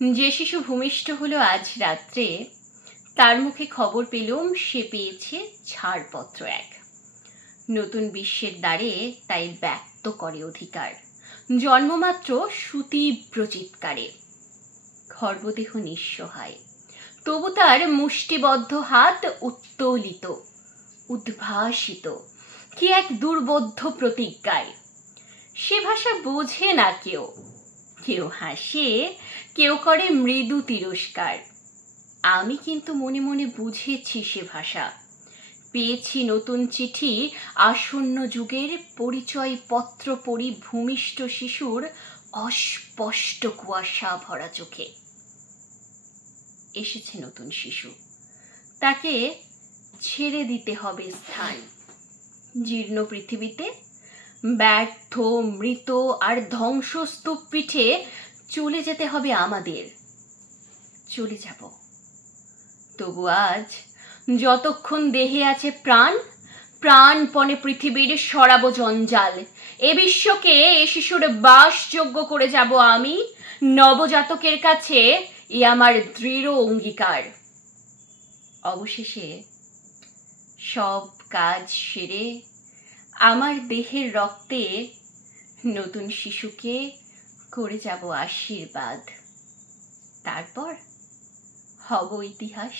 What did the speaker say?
যে শিশু ভূমিষ্ঠ হলো আজ রাত্রে, তার মুখে খবর পেলুম সে পেয়েছে ছাড়পত্র এক। নতুন বিশ্বের দ্বারে তাই ব্যক্ত করে অধিকার, জন্মমাত্র সুতীব্র চিৎকারে। খর্বদেহ নিঃসহায়, তবু তার মুষ্টিবদ্ধ হাত উত্তোলিত, উদ্ভাসিত কি এক দুর্বোধ্য প্রতিজ্ঞায়। সে ভাষা বোঝে না কেউ, কেউ হাসে, কেউ করে মৃদু তিরস্কার। আমি কিন্তু মনে মনে বুঝেছি সে ভাষা। পেয়েছি নতুন চিঠি আসন্ন যুগের পরিচয় পত্র পড়ি ভূমিষ্ঠ শিশুর অস্পষ্ট কুয়াশা ভরা চোখে। এসেছে নতুন শিশু, তাকে ছেড়ে দিতে হবে স্থান। জীর্ণ পৃথিবীতে ব্যর্থ, মৃত আর ধ্বংসস্তূপ পিঠে চলে যেতে হবে আমাদের। চলে যাব, তবু আজ যতক্ষণ দেহে আছে প্রাণ, প্রাণপণে পৃথিবীর সরাব জঞ্জাল। এ বিশ্বকে এ শিশুর বাসযোগ্য করে যাব আমি। নবজাতকের কাছে এ আমার দৃঢ় অঙ্গীকার। অবশেষে সব কাজ সেরে আমার দেহের রক্তে নতুন শিশুকে করে যাব আশীর্বাদ। তারপর হব ইতিহাস।